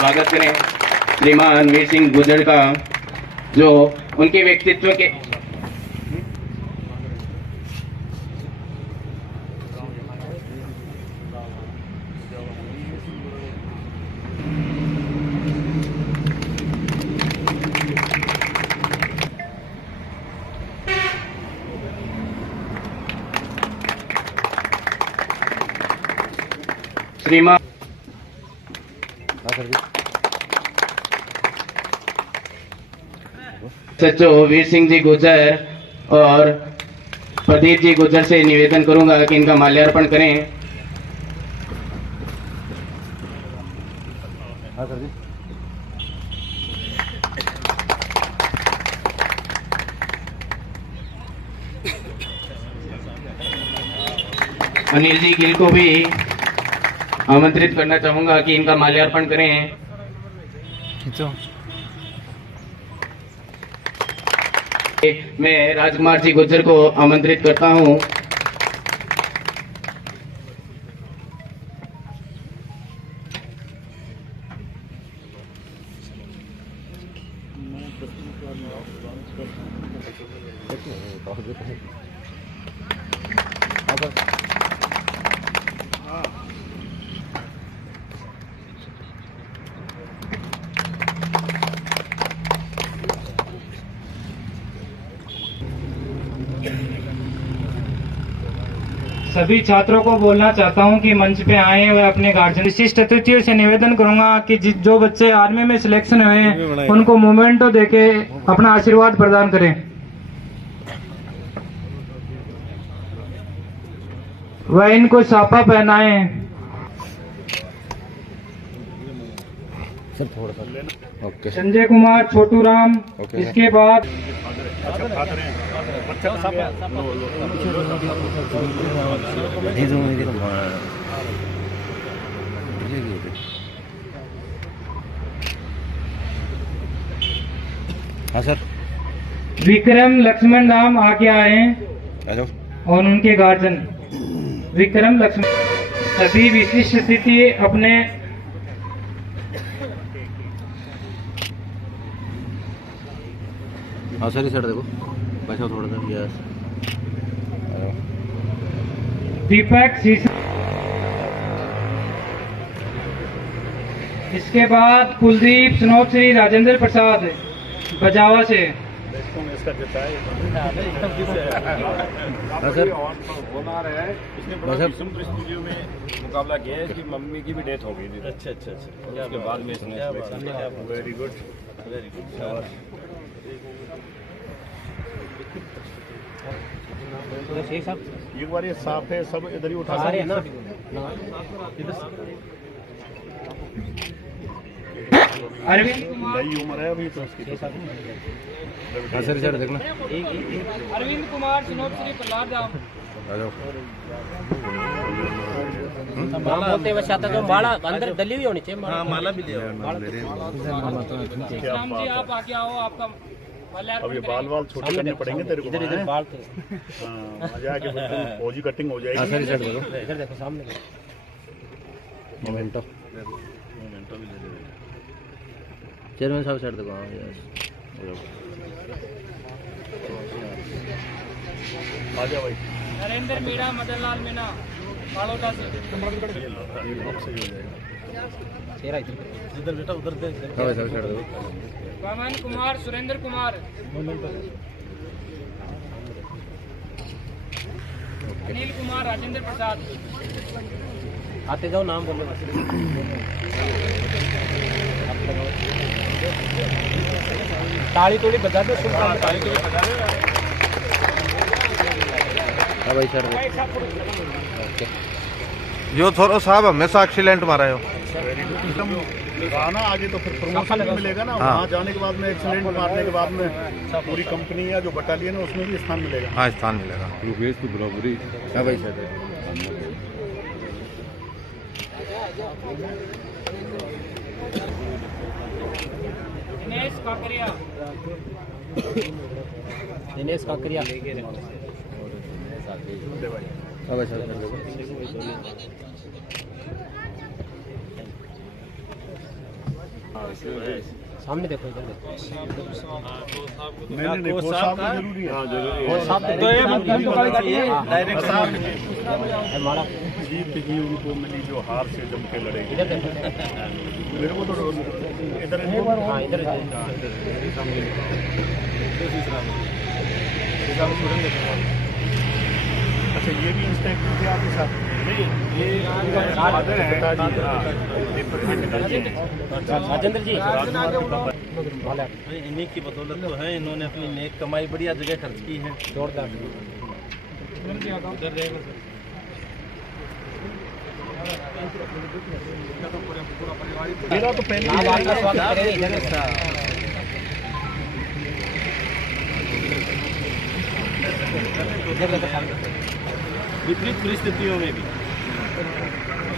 स्वागत करें श्रीमान वीर सिंह गुर्जर का, जो उनके व्यक्तित्व के श्रीमान सचो वीर सिंह जी गुर्जर और प्रदीप जी गुर्जर से निवेदन करूंगा कि इनका माल्यार्पण करें। अनिल जी गिल को भी आमंत्रित करना चाहूंगा कि इनका माल्यार्पण करें। मैं राजकुमार जी गुर्जर को आमंत्रित करता हूं। सभी छात्रों को बोलना चाहता हूं कि मंच पे आए व अपने गार्जियन विशिष्ट अतिथियों से निवेदन करूंगा कि जो बच्चे आर्मी में सिलेक्शन हुए हैं उनको मोमेंटो देके अपना आशीर्वाद प्रदान करें। वह इनको साफा पहनाएं। ओके। संजय कुमार, छोटू राम, इसके बाद हाँ सर। विक्रम लक्ष्मण राम आगे आए और उनके गार्जियन विक्रम लक्ष्मण। सभी विशिष्ट अतिथि अपने हाँ सर, इस साइड देखो, बचाओ थोड़ा सा। यस। दीपक शीशा, इसके बाद कुलदीप, स्नोश्री, राजेंद्र प्रसाद बजावा से। हाँ सर। स्टूडियो में मुकाबला किया है, इसकी मम्मी की भी डेथ हो गई थी। अच्छा अच्छा अच्छा। उसके बाद में इसने वेरी गुड वेरी गुड। एक बार ये साफ है, सब इधर ही उठा सकते हैं ना। अरविंद कुमार, नई उम्र है अभी तो उसकी। हाँ सर, सर देखना। अरविंद कुमार, स्नोश्री, प्रहलाद राम। बोलते बस आता तो माला अंदर डली हुई होनी चाहिए। हाँ, माला भी दे। राम जी आप आगे आओ, आपका अब ये बाल छोटे करने पड़ेंगे तेरे को। इधर इधर बाल तो मजा आके फौजी कटिंग हो जाएगी। हाँ सर, इस साइड देखो। इधर देखो सामने। मोमेंटो भी ले ले। चेयरमैन साहब साइड देखो। हाँ यस। आजा भाई। नरेंद्र मीणा, मदन लाल मीणा, बालोदा से। चेहरा इधर बेटा उधर देख। हाँ सर, साइड देखो। पवन कुमार, सुरेंद्र कुमार। अनिल कुमार, राजेंद्र प्रसाद। आते जाओ, नाम बोलो। ताली तोड़ी बजा दो, ताली तोड़ी बजा दो। हाँ भाई सर। जो थोड़ा साहब हमेशा एक्सीलेंट मारा हो गाना आगे तो फिर प्रमोशन भी मिलेगा ना। वहाँ जाने के बाद में एक्सीलेंट मारने के बाद में पूरी कंपनी या जो बटालियन है उसमें भी स्थान मिलेगा। हाँ स्थान मिलेगा। हाँ भाई सर। दिनेश काकरिया। दिनेश काकरिया। हाँ भाई सर। सामने देखो, इधर देखो। नहीं वो साहब तो जरूरी है। वो साहब तो डायरेक्ट साहब हमारा जीत ही उनको मिली जो हार से जम के लड़ेगी। इधर देखो। मेरे को तो इधर हाँ, इधर अच्छा ये भी इंस्पेक्टर थे आपके साथ? नहीं ये फादर है। राजेंद्र जी। इन्हीं की बदौलत तो है, इन्होंने अपनी नेक कमाई बढ़िया जगह खर्च की है। जोरदार। मेरा तो पहले आप आपका स्वागत करेंगे इधर। विपरीत परिस्थितियों में भी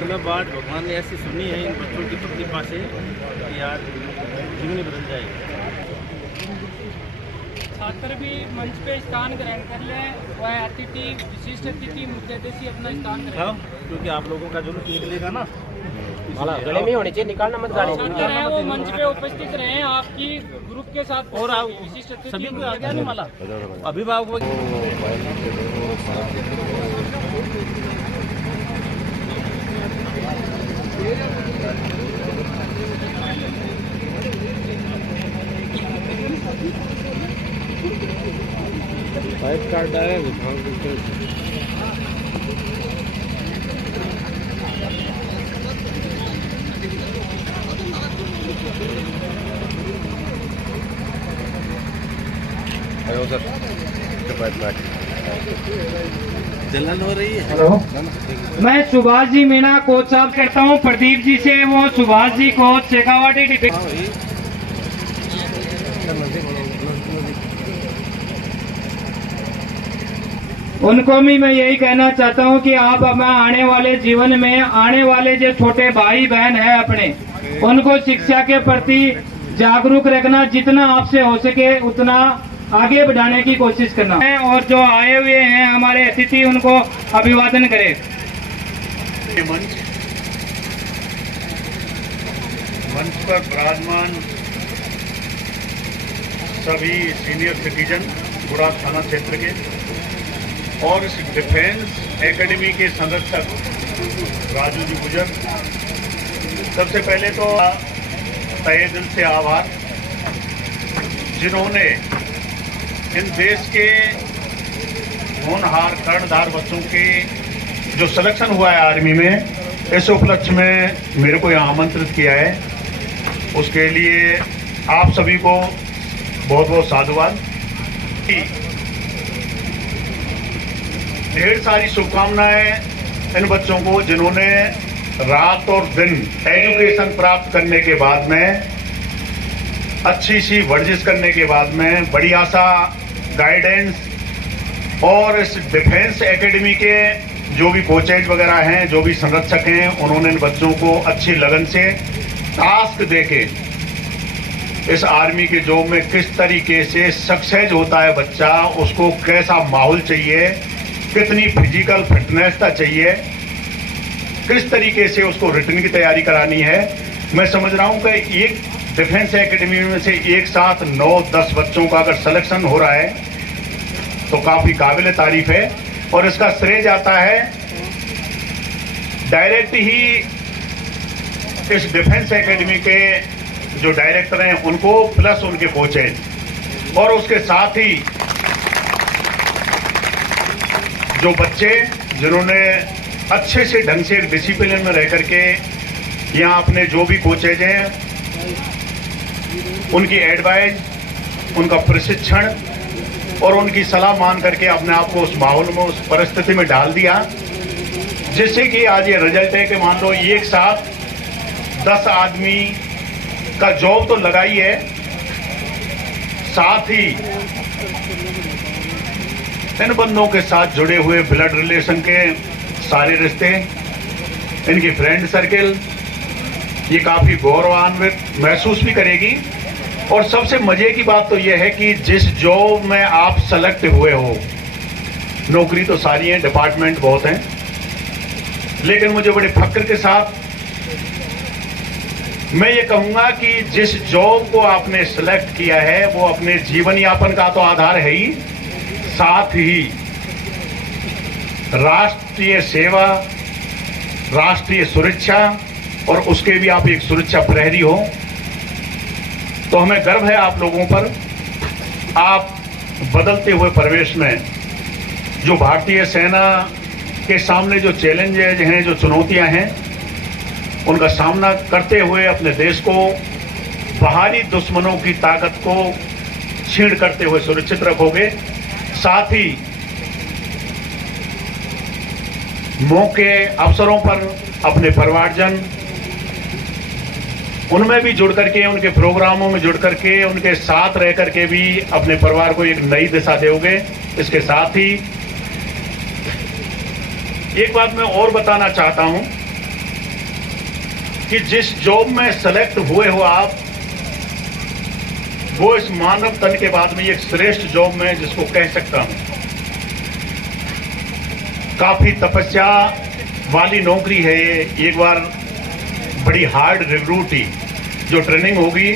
मतलब बात भगवान ने ऐसी सुनी है इन बच्चों की प्रतिभा से कि यार जीवन बदल जाएगी। छात्र भी मंच पे स्थान ग्रहण कर ले, वह अतिथि, विशिष्ट अतिथि, मुख्य अतिथि अपना स्थान करें। हाँ, क्योंकि आप लोगों का जुलूस निकलेगा ना। माला गले में होनी चाहिए, निकालना मत गाड़ी। छात्र है वो मंच पे उपस्थित रहे आपकी ग्रुप के साथ। और आप विशिष्ट अतिथि, सभी को आ गया नहीं माला। अभिभावक पाइप कार्ड है जलन हो रही है। हेलो, मैं सुभाष जी मीणा कोच साहब करता हूँ प्रदीप जी से। वो सुभाष जी कोच शेखावाटी डिफेंस। उनको भी मैं यही कहना चाहता हूँ कि आप अपना आने वाले जीवन में आने वाले जो छोटे भाई बहन है अपने, उनको शिक्षा के प्रति जागरूक रखना, जितना आपसे हो सके उतना आगे बढ़ाने की कोशिश करना है। और जो आए हुए हैं हमारे अतिथि, उनको अभिवादन करें। मंच पर विराजमान सभी सीनियर सिटीजन गुड़ा थाना क्षेत्र के और इस डिफेंस एकेडमी के संरक्षक राजू जी गुजर, सबसे पहले तो तहे दिल से आभार जिन्होंने इन देश के होनहार कर्णधार बच्चों के जो सिलेक्शन हुआ है आर्मी में, इस उपलक्ष्य में मेरे को यहाँ आमंत्रित किया है। उसके लिए आप सभी को बहुत बहुत साधुवाद। ढेर सारी शुभकामनाएं इन बच्चों को जिन्होंने रात और दिन एजुकेशन प्राप्त करने के बाद में, अच्छी सी वर्जिश करने के बाद में, बड़ी आशा, गाइडेंस और इस डिफेंस एकेडमी के जो भी कोचेज वगैरह हैं, जो भी संरक्षक हैं, उन्होंने इन बच्चों को अच्छी लगन से टास्क देके इस आर्मी के जॉब में किस तरीके से सक्सेस होता है बच्चा, उसको कैसा माहौल चाहिए, कितनी फिजिकल फिटनेस चाहिए, किस तरीके से उसको रिटर्न की तैयारी करानी है। मैं समझ रहा हूं कि एक डिफेंस एकेडमी में से एक साथ 9-10 बच्चों का अगर सिलेक्शन हो रहा है तो काफी काबिल तारीफ है। और इसका श्रेय जाता है डायरेक्ट ही इस डिफेंस एकेडमी के जो डायरेक्टर हैं उनको, प्लस उनके कोचेज, और उसके साथ ही जो बच्चे जिन्होंने अच्छे से ढंग से डिसिप्लिन में रह करके यहाँ अपने जो भी कोचेज हैं उनकी एडवाइस, उनका प्रशिक्षण और उनकी सलाह मान करके अपने आप को उस माहौल में, उस परिस्थिति में डाल दिया, जिससे कि आज ये रिजल्ट है कि मान लो एक साथ 10 आदमी का जॉब तो लगा ही है, साथ ही इन बंदों के साथ जुड़े हुए ब्लड रिलेशन के सारे रिश्ते, इनकी फ्रेंड सर्किल, ये काफी गौरवान्वित महसूस भी करेगी। और सबसे मजे की बात तो यह है कि जिस जॉब में आप सेलेक्ट हुए हो, नौकरी तो सारी है, डिपार्टमेंट बहुत हैं, लेकिन मुझे बड़े फक्र के साथ मैं ये कहूंगा कि जिस जॉब को आपने सेलेक्ट किया है वो अपने जीवन यापन का तो आधार है ही, साथ ही राष्ट्रीय सेवा, राष्ट्रीय सुरक्षा और उसके भी आप एक सुरक्षा प्रहरी हो। तो हमें गर्व है आप लोगों पर। आप बदलते हुए परिवेश में जो भारतीय सेना के सामने जो चैलेंजेज हैं, जो चुनौतियां हैं, उनका सामना करते हुए अपने देश को बाहरी दुश्मनों की ताकत को छीण करते हुए सुरक्षित रखोगे। साथ ही मौके अवसरों पर अपने परिवारजन उनमें भी जुड़ करके, उनके प्रोग्रामों में जुड़ करके, उनके साथ रह करके भी अपने परिवार को एक नई दिशा दोगे। इसके साथ ही एक बात मैं और बताना चाहता हूं कि जिस जॉब में सेलेक्ट हुए हो आप, वो इस मानव तन के बाद में एक श्रेष्ठ जॉब में जिसको कह सकता हूं। काफी तपस्या वाली नौकरी है ये। एक बार बड़ी हार्ड रिक्रूटी जो ट्रेनिंग होगी,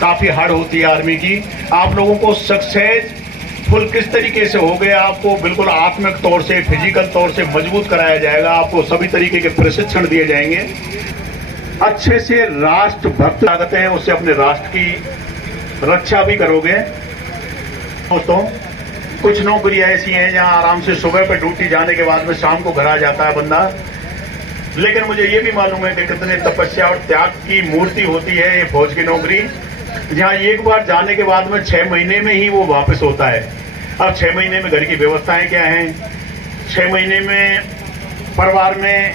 काफी हार्ड होती है आर्मी की। आप लोगों को सक्सेसफुल किस तरीके से हो गए, आपको बिल्कुल आत्मिक तौर से, फिजिकल तौर से मजबूत कराया जाएगा। आपको सभी तरीके के प्रशिक्षण दिए जाएंगे। अच्छे से राष्ट्रभक्त लागत है, उससे अपने राष्ट्र की रक्षा भी करोगे। दोस्तों, कुछ नौकरियां ऐसी हैं जहां आराम से सुबह पे ड्यूटी जाने के बाद में शाम को घर आ जाता है बंदा, लेकिन मुझे ये भी मालूम है कि कितने तपस्या और त्याग की मूर्ति होती है ये फौज की नौकरी, जहां एक बार जाने के बाद में 6 महीने में ही वो वापस होता है। अब 6 महीने में घर की व्यवस्थाएं क्या हैं, 6 महीने में परिवार में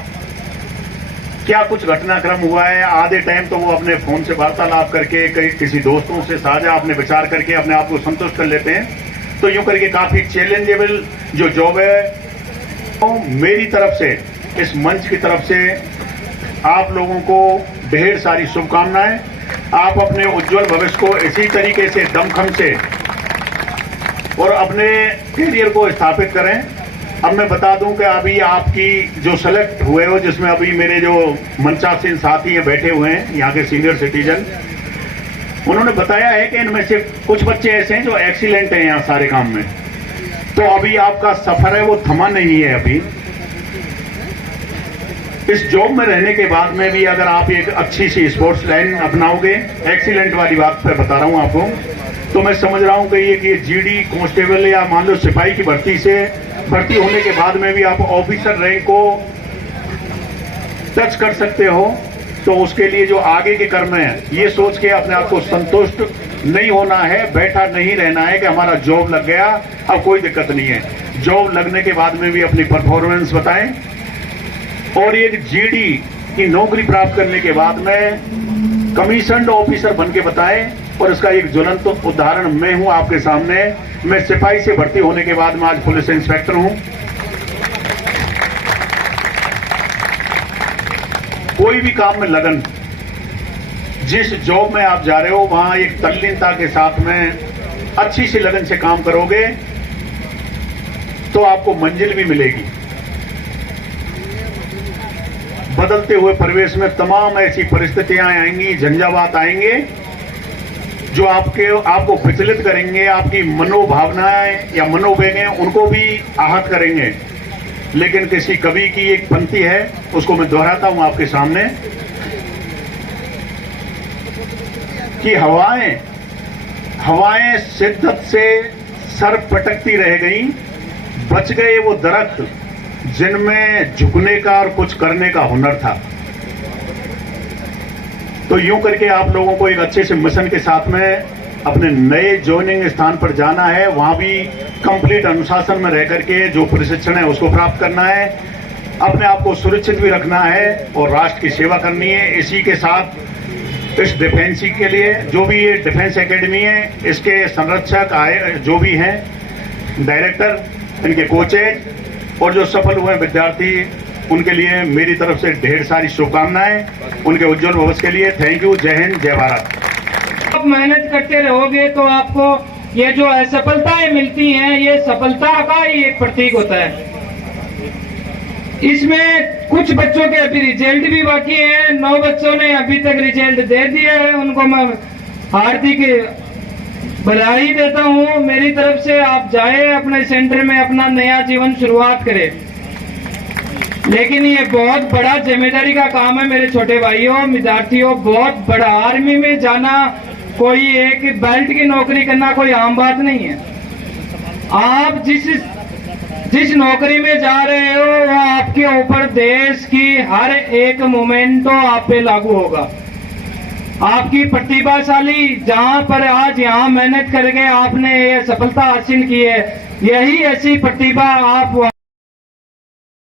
क्या कुछ घटनाक्रम हुआ है, आधे टाइम तो वो अपने फोन से वार्तालाप करके, कई किसी दोस्तों से साझा अपने विचार करके अपने आप को संतुष्ट कर लेते हैं। तो यूं करके काफी चैलेंजेबल जो जॉब है, तो मेरी तरफ से, इस मंच की तरफ से आप लोगों को ढेर सारी शुभकामनाएं। आप अपने उज्जवल भविष्य को इसी तरीके से दमखम से और अपने करियर को स्थापित करें। अब मैं बता दूं कि अभी आपकी जो सेलेक्ट हुए हो, जिसमें अभी मेरे जो मंचासीन साथी हैं बैठे हुए हैं, यहाँ के सीनियर सिटीजन, उन्होंने बताया है कि इनमें से कुछ बच्चे ऐसे हैं जो एक्सीलेंट हैं यहाँ सारे काम में। तो अभी आपका सफर है वो थमा नहीं है। अभी इस जॉब में रहने के बाद में भी अगर आप एक अच्छी सी स्पोर्ट्स लाइन अपनाओगे, एक्सीलेंट वाली बात पे बता रहा हूं आपको, तो मैं समझ रहा हूं कि ये जीडी कांस्टेबल या मान लो सिपाही की भर्ती होने के बाद में भी आप ऑफिसर रैंक को टच कर सकते हो। तो उसके लिए जो आगे के कर्म है, ये सोच के अपने आप को संतुष्ट नहीं होना है, बैठा नहीं रहना है कि हमारा जॉब लग गया, अब कोई दिक्कत नहीं है। जॉब लगने के बाद में भी अपनी परफॉर्मेंस बताएं और एक जीडी की नौकरी प्राप्त करने के बाद में कमीशन्ड ऑफिसर बन के बताएं। और इसका एक ज्वलंत उदाहरण मैं हूं आपके सामने। मैं सिपाही से भर्ती होने के बाद में आज पुलिस इंस्पेक्टर हूं। कोई भी काम में लगन, जिस जॉब में आप जा रहे हो वहां एक तल्लीनता के साथ में अच्छी सी लगन से काम करोगे तो आपको मंजिल भी मिलेगी। बदलते हुए परिवेश में तमाम ऐसी परिस्थितियां आएंगी, झंझावात आएंगे जो आपको विचलित करेंगे, आपकी मनोभावनाएं या मनोवेगें उनको भी आहत करेंगे। लेकिन किसी कवि की एक पंक्ति है, उसको मैं दोहराता हूं आपके सामने कि हवाएं शिद्दत से सर पटकती रह गई, बच गए वो दरख्त जिनमें झुकने का और कुछ करने का हुनर था। तो यूं करके आप लोगों को एक अच्छे से मिशन के साथ में अपने नए ज्वाइनिंग स्थान पर जाना है। वहां भी कंप्लीट अनुशासन में रह करके जो प्रशिक्षण है उसको प्राप्त करना है, अपने आप को सुरक्षित भी रखना है और राष्ट्र की सेवा करनी है। इसी के साथ इस डिफेंस के लिए जो भी ये डिफेंस एकेडमी है, इसके संरक्षक आए जो भी हैं, डायरेक्टर, इनके कोचेज और जो सफल हुए विद्यार्थी, उनके लिए मेरी तरफ से ढेर सारी शुभकामनाएं। उनके उज्जवल भविष्य के लिए थैंक यू। जय हिंद, जय भारत। आप मेहनत करते रहोगे तो आपको ये जो असफलताएं मिलती हैं, ये सफलता का ही एक प्रतीक होता है। इसमें कुछ बच्चों के अभी रिजल्ट भी बाकी है। 9 बच्चों ने अभी तक रिजल्ट दे दिया है, उनको मैं हार्दिक बधाई देता हूं। मेरी तरफ से आप जाए अपने सेंटर में, अपना नया जीवन शुरुआत करें। लेकिन ये बहुत बड़ा जिम्मेदारी का काम है मेरे छोटे भाइयों, विद्यार्थियों। बहुत बड़ा आर्मी में जाना, कोई एक बेल्ट की नौकरी करना कोई आम बात नहीं है। आप जिस नौकरी में जा रहे हो वो आपके ऊपर देश की हर एक मोमेंटो आप पे लागू होगा। आपकी प्रतिभाशाली जहां पर आज यहाँ मेहनत करके आपने ये सफलता हासिल की है, यही ऐसी प्रतिभा आप